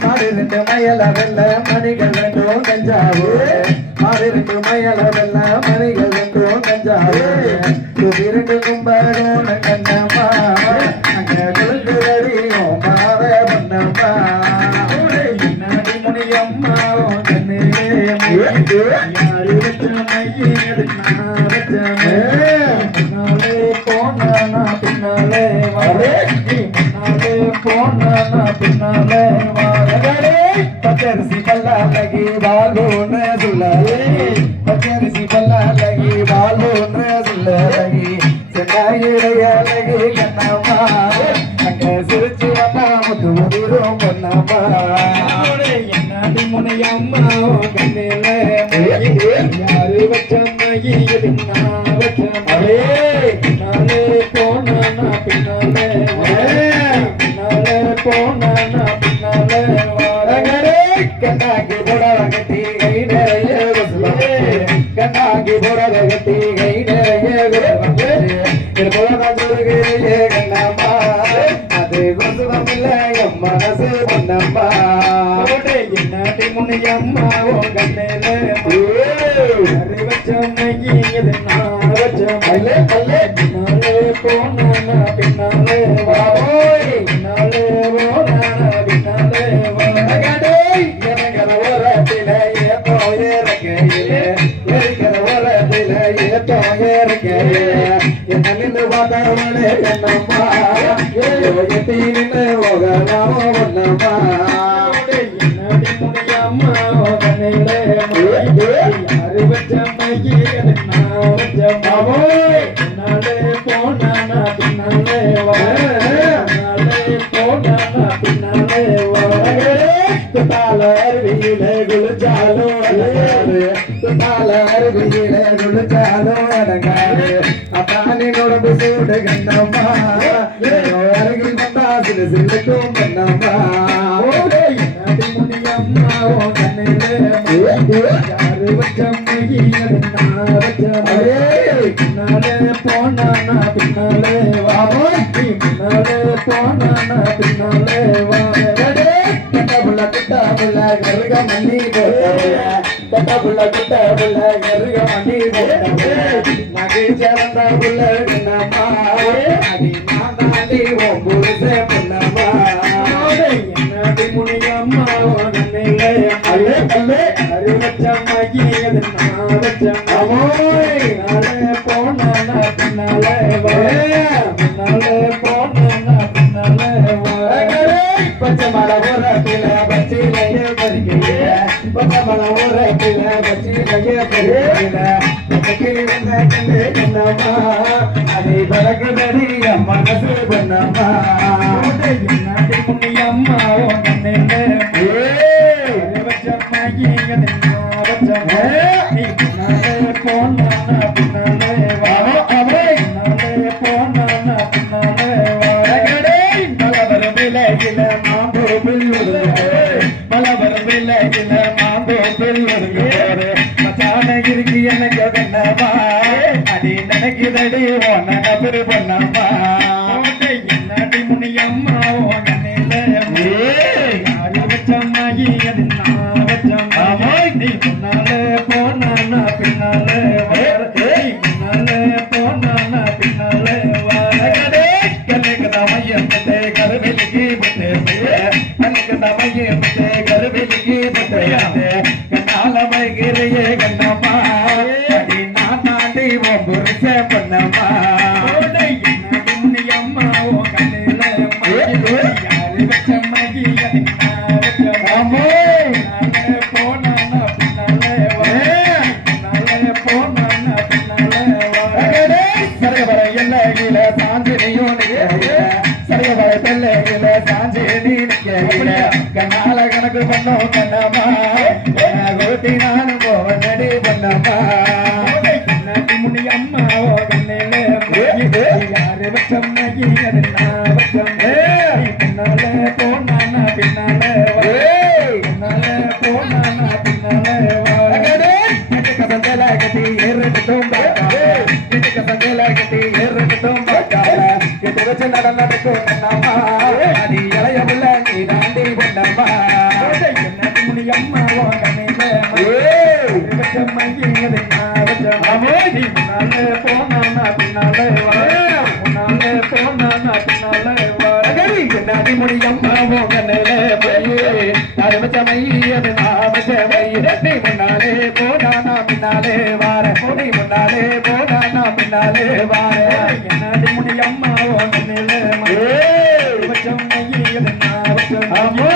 நாடு ரெண்டு மயல வெள்ள மணிகள் ரெண்டும் தஞ்சாவு ஆறு ரெண்டு மயல வெள்ள மணிகள் ரெண்டும் தஞ்சாவு துபி ரெண்டு கும்பகோண கண்ணம்மா அங்க குழுந்து வரியும் மாற பண்ணம்மா நாடி முனியம்மா கண்ணிலே யாரு வச்ச பின்னாலே வரே பச்சரிசி பல்லாலகி பாலோன்னு சொல்லலே பச்சரிசி பல்லாலகி பாலோன்னு சொல்லலகி சென்னாயிடையலகி கண்ணம்மா. அங்க சிரிச்சு வந்தா முத்து பொன்னம்மா. முனையம்மா? கண்ணில யாரு கண்ணாக்கி புடவ கட்டி கை நிறைய கண்ணாக்கி புடவ கட்டி கை நிறைய கண்ணம்மா அது குசுவம் இல்லை என் மனசு பொன்னம்மா உன் கண்ணில நான் பின்னாலே போனா பின்னாலே வாவோய் பின்னாலே போனா ஓரத்தில ஏத்தோ இருக்கிற என்ன நின்று பார்த்தவளே என்னம்மா? ஏயோ எட்டி நின்று துத்தால அருவியிலே குளிச்சாலும் அடங்காது. அத்தானி உடம்பு சூடு கண்ணம்மா அருகில் வந்தா சிறு சிறுக்கும் பண்ணம்மா பின்னாலே போனா பின்னாலே வா. பின்னாலே போனா பின்னாலே வா. கட்டபுள்ள கட்டபுள்ள கருக புள்ள அடி உன் என்னடி முனியம்மா அல்லே அல்லே நாளே போனா பின்னாலே பின்னாலே போனா பின்னாலே பச்சை மலை போற பச்சிலையே பறிக்கையில கண்ணிலே வச்ச மையது நான் வச்ச நீ பின்னாலே போனா பின்னாலே வா பின்னாலே போனா பின்னாலே வா மலவர் விலையில மாம்பு பில்லுருங்க வர கண்ணுக்கு தமையப்பட்டே கருவிலுக்கு பட்டே கண்ணுக்கு தமையப்பட்டே கருவிலுக்கு பட்டையாதே கண்ணால மகிழையே கணக்கு பண்ணோம் கண்ணம்மா கூட்டி நானும் போவனடி பண்ணம்மா. முனி அம்மா கண்ணிலே யாரு வச்சம் அது நான் வச்சம் பின்னாலே போனா பின்னாலே. முன்னாலே போடானா பின்னாலே வார பொடி முன்னாலே போடானா பின்னாலே வார என்னடி முடி அம்மா ஓ நிலே மச்சம் மையில் நான் வச்சம்